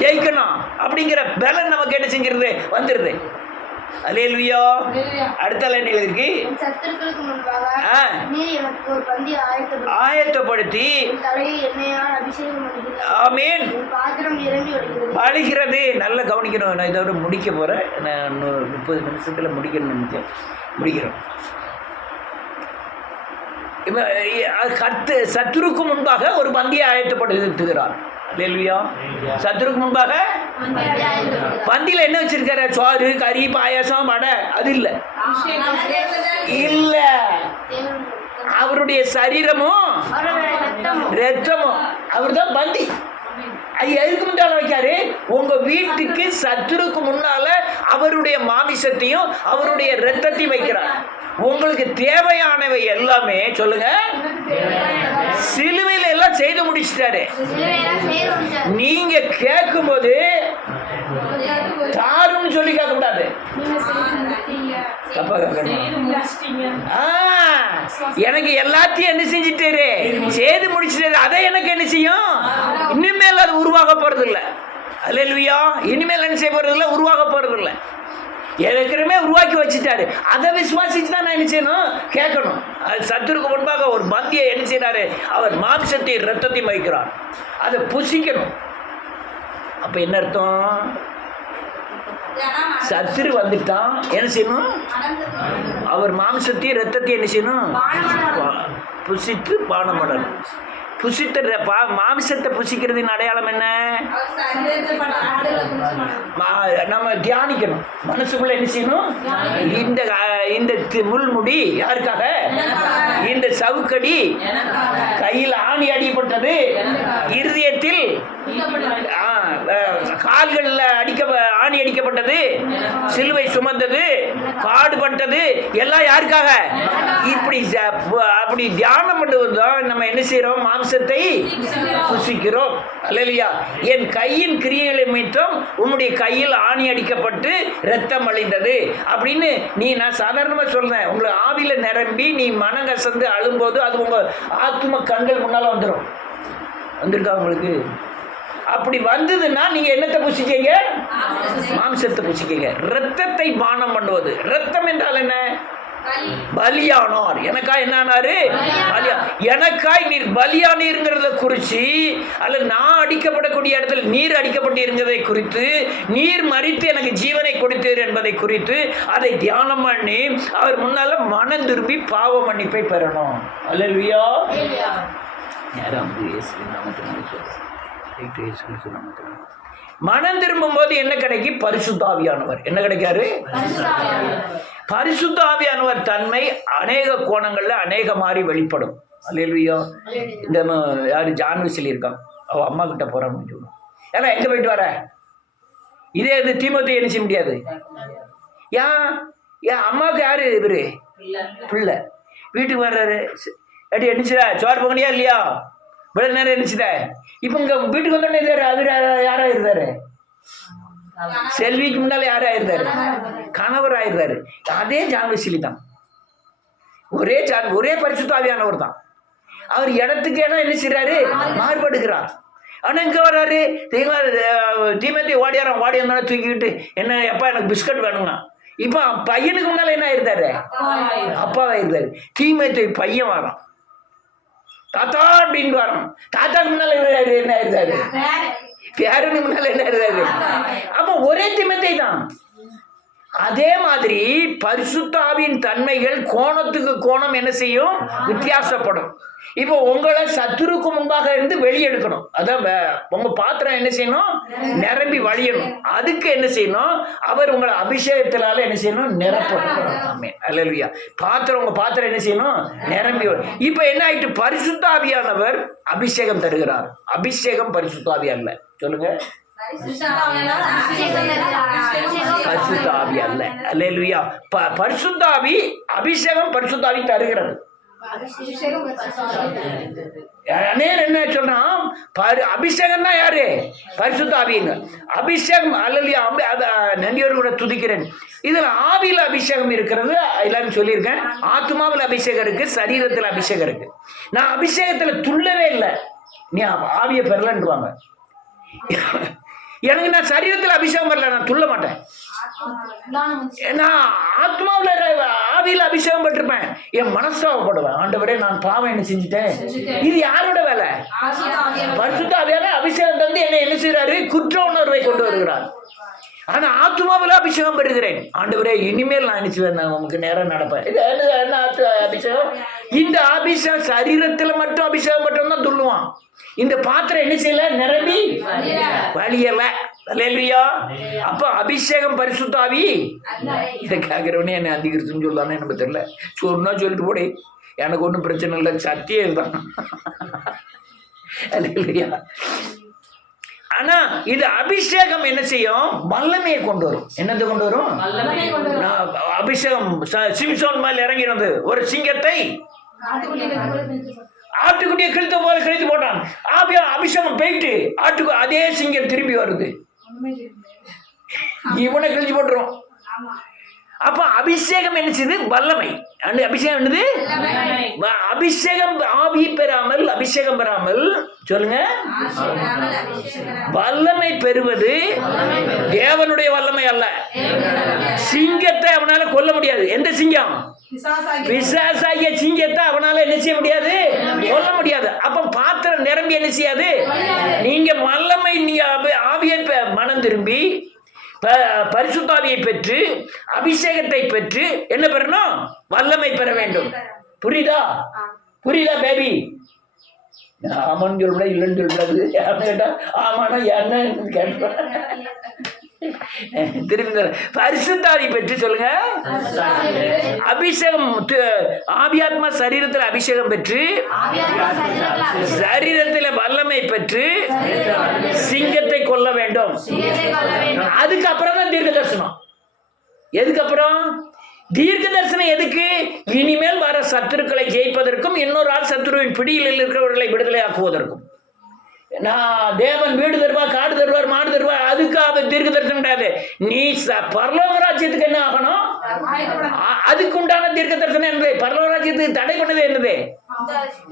ஜெயிக்கணும் அப்படிங்கிற பலன் நமக்கு என்ன செஞ்சிருது? வந்துருது. அல்லேலூயா. அடுத்த லைனில் இருக்கு, ஆயத்தப்படுத்தி ஆமென் வழிகிறது. நல்லா கவனிக்கணும். நான் இதோட முடிக்க போறேன். நான் 30 நிமிஷத்துல முடிக்கிறோம். இப்ப சத்துருக்கு முன்பாக ஒரு பந்தியை ஆயத்தப்படுத்துகிறார். அல்லேலூயா. சத்துருக்கு முன்பாக பந்தியில என்ன வச்சிருக்காரு? சோறு, கறி, பாயாசம், வடை. அது இல்ல இல்ல, அவருடைய சரீரமும் ரத்தமும். அவர் தான் பந்தி. அது எதுக்கு முன்னால வைக்காரு? உங்க வீட்டுக்கு சத்துருக்கு முன்னால அவருடைய மாமிசத்தையும் அவருடைய ரத்தத்தையும் வைக்கிறார். உங்களுக்கு தேவையானவை எல்லாமே சொல்லுங்க, சிலுவையில எல்லாம் செய்து முடிச்சிட்டாரு. நீங்க கேட்கும் போது தாருன்னு சொல்லி கேட்க கூடாது. தப்பா எனக்கு எல்லாத்தையும் என்ன செஞ்சுட்டாரு? செய்து முடிச்சிட்டாரு. அதை எனக்கு என்ன செய்யும்? இனிமேல் அது உருவாக போறது இல்லை. அல்லேலூயா. இனிமேல் என்ன செய்ய போறது இல்லை? உருவாக போறது இல்லை. ஏற்கனவே உருவாக்கி வச்சுட்டாரு. அதை விசுவாசிச்சு தான் நான் என்ன செய்யணும்? கேட்கணும். அது சத்துருக்கு முன்பாக ஒரு பந்தியை என்ன செய்யறாரு? அவர் மாம்சத்தையும் ரத்தத்தையும் வைக்கிறார். அதை புசிக்கணும். அப்ப என்ன அர்த்தம்? சத்துரு வந்துட்டான், என்ன செய்யணும்? அவர் மாம்சத்தையும் ரத்தத்தையும் என்ன செய்யணும்? புசித்து பானம் பண்ணணும். புசித்த மாம்சத்தை புசிக்கிறதின் அடையாளம் என்ன? நம்ம தியானிக்கணும். மனசுக்குள்ள என்ன செய்யணும்? இந்த முள்முடி யாருக்காக? இந்த சவுக்கடி கையில் ஆணி அடிப்பட்டது, இருதயத்தில் கால்களில் ஆணி அடிக்கப்பட்டது, சிலுவை சுமந்தது, பாடுபட்டது, எல்லாம் யாருக்காக? இப்படி அப்படி தியானம் பண்ணுவதுதான் நம்ம என்ன செய்யறோம்? மாம்சத்தை புசிக்கிறோம். அல்லேலூயா. என் கையின் கிரியைகளை மீட்டும் உன்னுடைய கையில் ஆணி அடிக்கப்பட்டு ரத்தம் அழிந்தது அப்படின்னு நான் சாதாரணமா சொல்றேன். உங்களை ஆவியில நிரம்பி நீ மனங்கசந்து அழும்போது அது உங்க ஆத்தும கண்கள் முன்னால வந்துடும். வந்திருக்கா உங்களுக்கு? அப்படி வந்ததுன்னா நீங்க என்னத்தை புசிக்கீங்க? மாம்சத்தை புசிக்கீங்க. ரத்தத்தை பானம் பண்ணுவது. ரத்தம் என்றால் என்ன? பலியானார். எனக்காய் என்னானாரு? எனக்காய் நீர் பலியானீர்ங்கிறத குறிச்சு, அல்லது நான் அடிக்கப்படக்கூடிய இடத்துல நீர் அடிக்கப்பட்டு இருந்ததை குறித்து, நீர் மரித்து எனக்கு ஜீவனை கொடுத்தீர் என்பதை குறித்து அதை தியானம் பண்ணி அவர் முன்னால மனம் திரும்பி பாவ மன்னிப்பை பெறணும். அல்லேலூயா. மனம் திரும்பும் போது என்ன கிடைக்கும்? பரிசுத்த ஆவியானவர். என்ன கிடைக்காரு? பரிசுத்த ஆவியானவர் தன்மை அநேக கோணங்கள்ல அநேக மாதிரி வெளிப்படும். அல்லேலூயா. இந்த யாரு ஜான்விசில் இருக்கான், அவ அம்மா கிட்ட போறான்னு சொல்லுவோம். ஏன்னா எங்க போயிட்டு வர? இதே இது தீமோத்தேயு என்ன செய்ய முடியாது. ஏன் அம்மாவுக்கு யாரு? இவரு பிள்ளை. வீட்டுக்கு வர்றாரு, அடி என்னச்சுதா சோறு போகணியா இல்லையா? இவ்வளவு நேரம் என்னச்சுத. இப்ப இங்க வீட்டுக்கு வந்தோடனே அவர் யாரா இருந்தாரு? செல்விக்கு முன்னால யாரா இருந்தாரு? கணவர் ஆயிருந்தாரு. அதே ஜான்வசிலி தான். ஒரே பரிசுத்த ஆவியானவர் தான். அவர் இடத்துக்கு இடம் என்ன செய்யறாரு? மாறுபடுகிறார். ஆனா இங்க வர்றாரு, தீமோத்தேயு ஓடியாரம் தூக்கிக்கிட்டு என்ன எப்பா எனக்கு பிஸ்கட் வேணும்னா. இப்ப பையனுக்கு முன்னால என்ன ஆயிருந்தாரு? அப்பாவா இருந்தாரு. தீமோத்தேயு பையன் வரான், தாத்தா அப்படின்னு வரோம். தாத்தாக்கு முன்னால என்ன ஆயிருந்தாரு? பேரனுக்கு முன்னால என்ன ஆயிருந்தாரு? அப்ப ஒரே தீமோத்தேயு தான். அதே மாதிரி பரிசுத்த ஆவியின் தன்மைகள் கோணத்துக்கு கோணம் என்ன செய்யும்? வித்தியாசப்படும். இப்போ உங்களை சத்துருக்கு முன்பாக இருந்து வெளியெடுக்கணும். அதான் உங்க பாத்திரம் என்ன செய்யணும்? நிரம்பி வழியணும். அதுக்கு என்ன செய்யணும்? அவர் உங்களை அபிஷேகத்தினால என்ன செய்யணும்? நிரப்பணும். அல்லேலூயா. பாத்திரம், உங்க பாத்திரம் என்ன செய்யணும்? நிரம்பி. இப்ப என்ன ஆயிட்டு? பரிசுத்த ஆவியானவர் அபிஷேகம் தருகிறார். அபிஷேகம் பரிசுத்த ஆவி அல்ல. சொல்லுங்க, பரிசுத்த ஆவி அல்ல. அல்லேலூயா. பரிசுத்த ஆவி, அபிஷேகம் பரிசுத்த ஆவி தருகிறது. என்ன சொல்றான்? அபிஷேகம் தான் யாரு? பரிசுத்த ஆவிங்க. அபிஷேகம் அல்லேலூயா. நன்றியோடு கூட துதிக்கிறேன். இதுல ஆவியில அபிஷேகம் இருக்கிறது எல்லாரும் சொல்லியிருக்கேன். ஆத்மாவில் அபிஷேகம் இருக்கு, சரீரத்தில் அபிஷேகம் இருக்கு. நான் அபிஷேகத்துல துள்ளவே இல்லை. நீ ஆவியை பெறலன்றுவாங்க. எனக்கு நான் சரீரத்தில் அபிஷேகம் வரல, நான் துள்ள மாட்டேன். நான் ஆத்மாவில் ஆவியில் அபிஷேகம் பெற்றிருப்பேன். என் மனஸ்தாபப்படுவேன். ஆண்டவரே நான் பாவம் என்ன செஞ்சுட்டேன். இது யாரோட வேலை? பரிசுத்த ஆவியானவர் அபிஷேகம் தந்து என்னை என்ன செய்யறாரு? குற்ற உணர்வை கொண்டு வருகிறார். ஆனா ஆத்மாவில் அபிஷேகம் பெறுகிறேன். ஆண்டவரே இனிமேல் நான் நினைச்சுவேன், உங்களுக்கு நேரம் நடப்பேன். இது என்ன அபிஷேகம்? இந்த அபிஷேகம் சரீரத்தில் மட்டும் அபிஷேகம் மட்டும் தான் துள்ளுவான். இந்த பாத்திரம் என்ன செய்யல? நிரம்பி வழியல. அல்லேலூயா. அப்ப அபிஷேகம் பரிசுத்தாவி. இதை கேட்கிறவனே என்ன அதிகரிச்சுன்னு சொல்லானே நம்ம தெரியல. சொன்னா சொல்லிட்டு போடே, எனக்கு ஒன்றும் பிரச்சனை இல்லை, சத்தியம் தான். அல்லேலூயா. ஆனா இது அபிஷேகம் என்ன செய்யும்? வல்லமையை கொண்டு வரும். என்னது கொண்டு வரும்? அபிஷேகம். சிம்சோன் மேல் இறங்கினது ஒரு சிங்கத்தை ஆட்டுக்குட்டியை கிழித்த போல கிழித்து போட்டான். அபிஷேகம் போயிட்டு ஆட்டுக்கு அதே சிங்கம் திரும்பி வருது, இவனை கிழிச்சு போட்டுரும். அப்ப அபிஷேகம் என்ன செய்யுது? வல்லமை. அபிஷேகம் என்னது? அபிஷேகம் ஆவி பெறாமல், அபிஷேகம் பெறாமல் சொல்லுங்க, வல்லமை பெறுவது தேவனுடைய வல்லமை அல்ல. சிங்கத்தை அவனால கொல்ல முடியாது. எந்த சிங்கம்? பிசாசாகிய சிங்கத்தை அவனால என்ன செய்ய முடியாது? கொல்ல முடியாது. அப்ப பாத்திரம் நிரம்பி என்ன செய்யாது? நீங்க வல்லமை, நீங்க ஆவியை மனம் திரும்பி பரிசுத்தாவியை பெற்று அபிஷேகத்தை பெற்று என்ன பெறணும்? வல்லமை பெற வேண்டும். புரியுதா? புரியுதா பேபி? ஆமான்னு சொல்ல, இல்லைன்னு சொல்றது. கேட்டா ஆமானா என்ன கேட்பேன். திரும்பி பரிசுத்தாவி பெற்று சொல்லுங்க. அபிஷேகம் ஆவியாத்மா சரீரத்தில் அபிஷேகம் பெற்று சரீரத்தில் வல்லமை பெற்று சிங்கத்தை கொல்ல வேண்டும். அதுக்கப்புறம் தான் தீர்க்க தரிசனம். எதுக்கப்புறம் தீர்க்க தரிசனம்? எதுக்கு? இனிமேல் வர சத்துருக்களை ஜெயிப்பதற்கும் இன்னொரு ஆள் சத்துருவின் பிடியில் இருக்கிறவர்களை விடுதலை ஆக்குவதற்கும். நான் தேவன் வீடு தருவார், காடு தருவார், மாடு தருவார், அதுக்காக தீர்க்க தரிசனம் கிடையாது. நீ பரலோக ராஜ்யத்துக்கு என்ன ஆகணும்? அதுக்கு உண்டான தீர்க்க தரிசனம் என்னது? பரலோக ராஜ்யத்துக்கு தடை பண்ணது என்னது?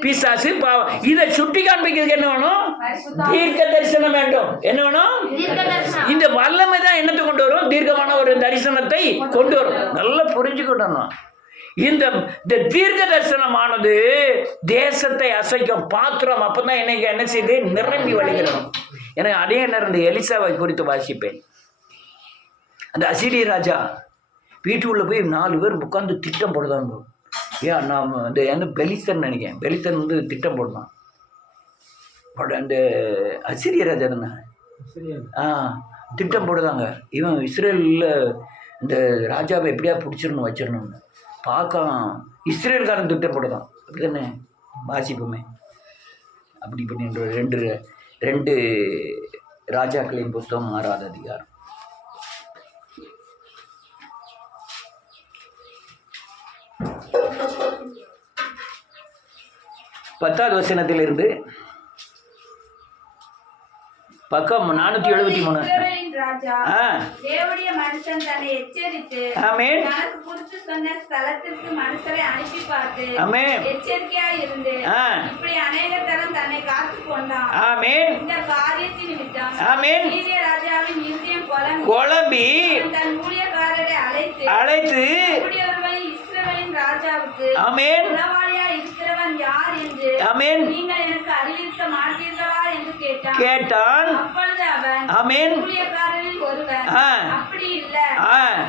பிசாசு, பாவம். இதை சுட்டி காண்பிக்கிறதுக்கு என்ன வேணும்? தீர்க்க தரிசனம் வேண்டும். என்ன வேணும்? இந்த வல்லமை தான் என்னத்தை கொண்டு வரும்? தீர்க்கமான ஒரு தரிசனத்தை கொண்டு வரும். நல்லா புரிஞ்சுக்கிட்டோம். இந்த தீர்க்க தரிசனமானது தேசத்தை அசைக்கும் பாத்திரம். அப்பதான் எனக்கு என்ன செய்து? நிரம்பி வழிகிறோம். எனக்கு அதே நேரம் இந்த எலிசாவை குறித்து வாசிப்பேன். அந்த அசீரிய ராஜா வீட்டுக்குள்ள போய் 4 பேர் உட்காந்து திட்டம் போடுதாங்க. ஏன் நான் இந்த என்ன பெலிஸ்தன் நினைக்கிறேன். பெலிஸ்தன் வந்து திட்டம் போடுதான். அந்த அசீரிய ராஜா தானே திட்டம் போடுதாங்க. இவன் இஸ்ரேலில் இந்த ராஜாவை எப்படியா பிடிச்சிடணும், வச்சிடணும்னு பார்க்கலாம். இஸ்ரேல்காரன் திட்டம் போடுதான். அப்படி தானே வாசிப்போமே. அப்படி பண்ணி 2 ராஜாக்களின் புஸ்தகம் 6வது அதிகாரம் 10வது வசனத்திலிருந்து பக்கம் 473. தேவனுடைய மனுஷன் தன்னை எச்சரித்து தனக்கு குறித்து சொன்ன ஸ்தலத்திற்கு மனுஷரை அனுப்பி பார்த்து எச்சரிக்கையாய் இருந்து இப்படி அநேக தரம் தன்னை காத்து கொண்டான். இந்த காரியத்தின் நிமித்தம் சீரிய ராஜாவின் இருதயம் குழம்பி தன் ஊழியக்காரரை அழைத்து இஸ்ரவேலின் ராஜாவுக்கு உளவாளியா இருக்கிறவன் யார் என்று நீங்கள் எனக்கு அறிவிக்க மாட்டீர்களா என்று கேட்டான். அப்பொழுது அவன் ஊழியக்காரரில் ஒருவன், அப்படி இல்ல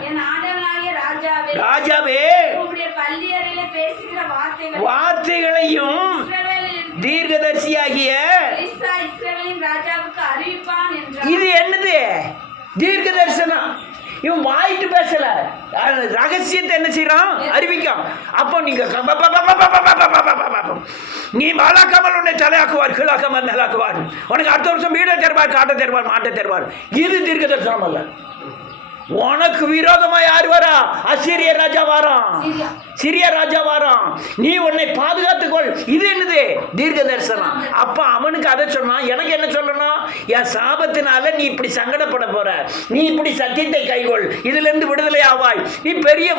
என் ஆண்டவனாகிய ராஜாவே, உங்களுடைய பள்ளியறையிலே பேசுகிற வார்த்தைகளையும் தீர்க்கதரிசியாகிய இஸ்ரவேலின் ராஜாவுக்கு அறிவிப்பான் என்றான். இது என்னது? தீர்க்க தரிசனம். இவன் வாயிட்டு பேசல, ரகசியத்தை என்ன செய்யறான்? அறிவிக்கான். அப்போ நீங்க நீ மாலாக்காமல் உன்னை தலையாக்குவார், கீழாக்காமல் மேலாக்குவார், உனக்கு அடுத்த வருஷம் வீடை தருவார், காட்டை தருவார், மாட்டை தருவார். இது தீர்க்க தரிசனம் அல்ல. உனக்கு விரோதமா யார் வரா? அசீரிய ராஜா வாரான், சிரிய ராஜா வாரான். நீ உன்னை பாதுகாத்துக்கொள். இது என்னது? தீர்க்க தரிசனம். அப்ப அவனுக்கு அதை சொன்னான். எனக்கு என்ன சொல்லணும்? என் சாபத்தினால நீ இப்படி சங்கடப்பட போற, நீ இப்படி சத்தியத்தை கைகொள், இதுல இருந்து விடுதலை ஆவாய். நீ பெரிய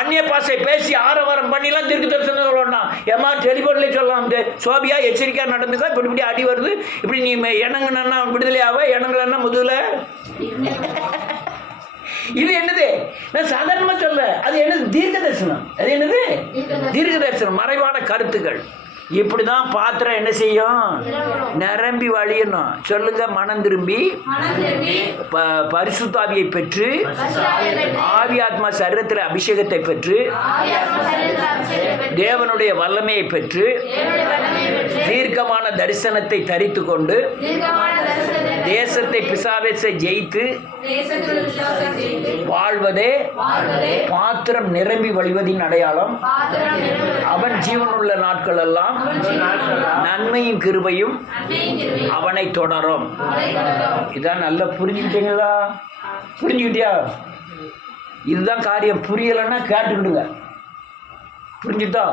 அந்நிய பாஷை பேசி ஆரவாரம் பண்ணிலாம் தீர்க்க தரிசனம் சொல்லணும். ஏமா டெலிபோன்ல சொல்லலாம், சோபியா எச்சரிக்கையா நடந்துக்கா, இப்படி இப்படி அடி வருது, இப்படி நீ இணங்குனா விடுதலை ஆவ, இணங்கலன்னா முதுகுல. இது என்னது? நான் சாதாரணமா சொல்ல, அது என்னது? தீர்க்க தரிசனம். அது என்னது? தீர்க்க தரிசனம். மறைவான கருத்துக்கள். இப்படிதான் பாத்திரம் என்ன செய்யும்? நிரம்பி வழியணும். சொல்லுங்க, மனம் திரும்பி பரிசுத்தாவியை பெற்று ஆவி ஆத்மா சரீரத்தில் அபிஷேகத்தை பெற்று தேவனுடைய வல்லமையை பெற்று தீர்க்கமான தரிசனத்தை தரித்து கொண்டு தேசத்தை பிசாசை ஜெயித்து வாழ்வதே பாத்திரம் நிரம்பி வழிவதின் அடையாளம். அவன் ஜீவனுள்ள நாட்கள் எல்லாம் நன்மையும் கிருபையும் அவனை தொடரும். இதான் நல்லா புரிஞ்சுக்கிட்டீங்களா? புரிஞ்சுக்கிட்டியா? இதுதான் காரியம். புரியலைன்னா கேட்டுக்கிடுங்க. புரிஞ்சுட்டா?